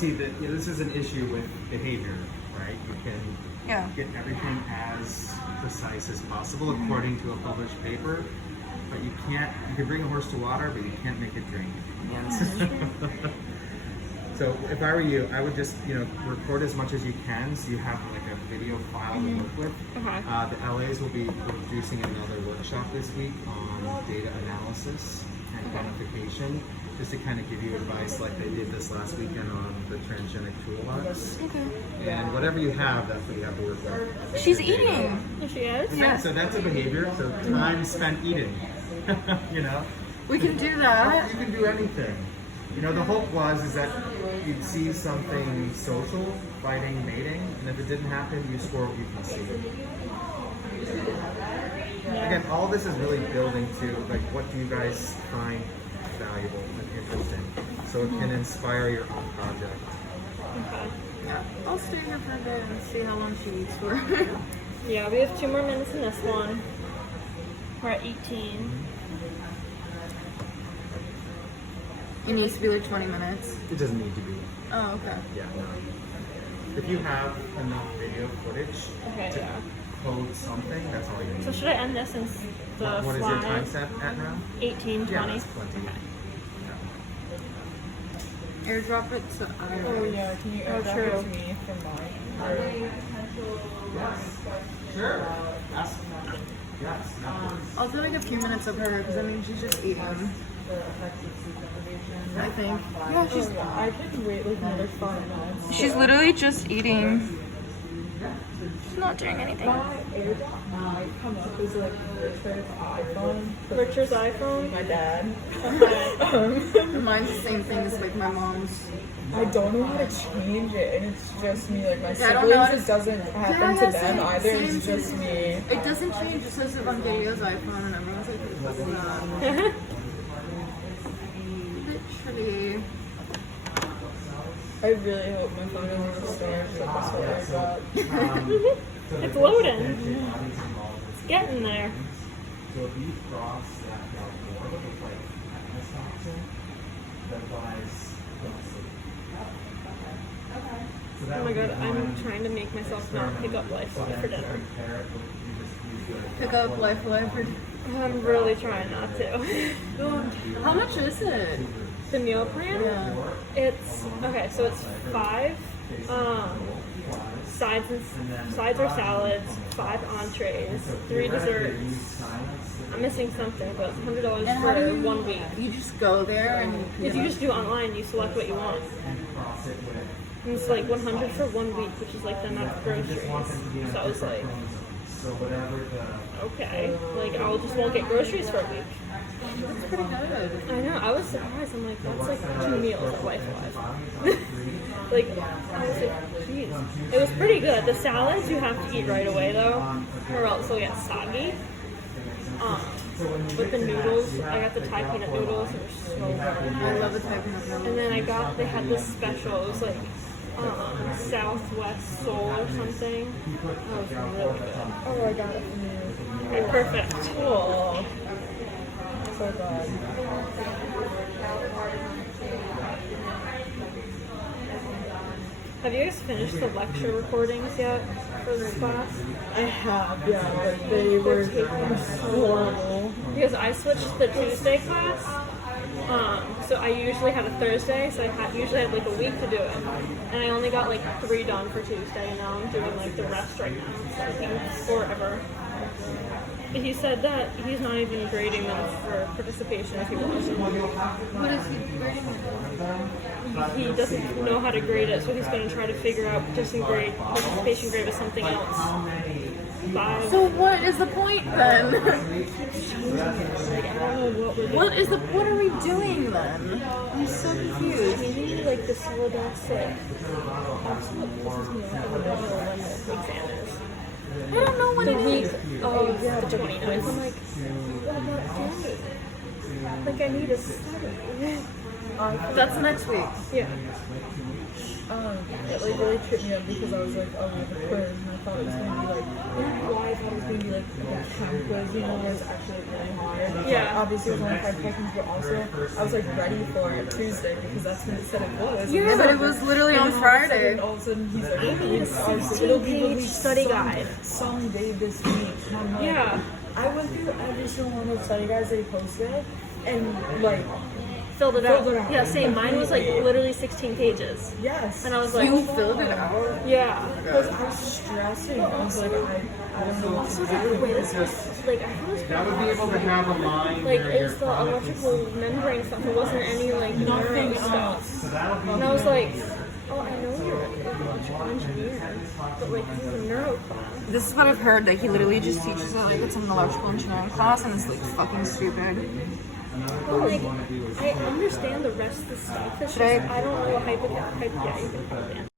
See, this is an issue with behavior, right? You can get everything as precise as possible according to a published paper, but you can't. You can bring a horse to water, but you can't make it drink. So if I were you, I would just record as much as you can, so you have like a video file to work with. Okay. The LAs will be producing another workshop this week on data analysis and quantification, just to kind of give you advice like they did this last weekend on the transgenic toolbox. Okay. And whatever you have, that's what you have to work with. She's eating. She is? Yeah, so that's a behavior. So time spent eating. We can do that. You can do anything. The hope is that you'd see something social, fighting, mating, and if it didn't happen, you score what you can see. Again, all this is really building to, like, what do you guys find valuable and interesting, so it can inspire your own project. Okay. Yeah, I'll stay here for a bit and see how long she eats for. Yeah, we have 2 more minutes in this one. We're at 18. It needs to be like 20 minutes. It doesn't need to be. Oh, okay. Yeah, no. If you have enough video footage to code something, that's all you need. So should I end this since the What is your time set at now? 18, 20? Yeah, that's plenty. Okay. Airdrop it to Oh yeah, can you add that true. to me from mine? Yes. Sure. Yes. Yes. I'll do like a few minutes of her because I mean she's just eating. I think. Yeah, I can wait like another 5 minutes. She's literally just eating. She's not doing anything. My AirDrop might come up as like Richard's iPhone. Richard's iPhone? My dad. Mine's the same thing as like my mom's. I don't know how to change it, and it's just me. Like my Yeah, I don't know how siblings, to- it doesn't happen to them either. It's just me. It doesn't change. It says it on video's iPhone and everyone's like, what's that? Literally. I really hope my phone doesn't understand that this whole AirDrop. It's loading. It's getting there. So if you cross that board with like this option, that buys. Oh my god, I'm trying to make myself not pick up Life for dinner. Pick up Life. I'm really trying not to. How much is it? The meal plan? Yeah. It's okay, so it's 5 sides or salads, 5 entrees, 3 desserts. I'm missing something, but it's $100 And how do for you, 1 week. You just go there and If you just do online, you select what you want. And it's like 100 for 1 week, which is like the amount of groceries. So I was like, okay, like I just won't get groceries for a week. That's pretty good. I know, I was surprised. I'm like, that's like 2 meals at Life Alive. Like, I was like, jeez. It was pretty good. The salads you have to eat right away though, or else they'll get soggy. With the noodles, I got the Thai peanut noodles. They were so good. I love the type of noodles. And then they had this special. It was like Southwest Soul or something. That was really good. Oh, I got it from you. Okay, perfect. Cool. So glad. Have you guys finished the lecture recordings yet for this class? I have, yeah, but they were horrible. Because I switched the Tuesday class. So I usually had a Thursday, so I usually had like a week to do it. And I only got like 3 done for Tuesday, and now I'm doing like the rest right now. So I think it's forever. But he said that he's not even grading them for participation if he wants to. What is he grading it? He doesn't know how to grade it, so he's going to try to figure out participation grade with something else. So what is the point then? What are we doing then? I'm so confused. Maybe like the Celadacid. Exam is. I don't know what The it week is. of the 29th. I'm like, what about day? Like I need a study. That's next week. Yeah. it like really tripped me up because I was like, oh, we have a quiz, and I thought it was gonna be like, I don't know why I thought it was gonna be like a chem quiz, you know, where it's actually like, really hard. Yeah. Obviously, it was only 5 questions, but also I was like ready for it Tuesday because that's when it said it was. Yeah, but it was literally on Friday. All of a sudden, he's like, I made a oh, it'll be 16-page released study guide. someday this week. And I'm like, Yeah. I went through every single one of the study guides they posted, and like. Filled it out. Filled it out. Yeah, same. Mine was like literally 16 pages. Yes. And I was like, You filled it out? yeah. Because I was stressing. I was like, I don't know what to Also, the do. quiz was like, I thought it was That would be able to have a line like where it your was the product electrical membrane stuff. It wasn't any like Nothing neuro stuff. So that'll be And I was like, oh, I know you're an electrical engineer, but like this is a neuro class. This is what I've heard. Like he literally just teaches it like it's an electrical engineering class, and it's like fucking stupid. But like, I understand the rest of the stuff. It's just I don't know what hypothetical. Yeah, you can put it in.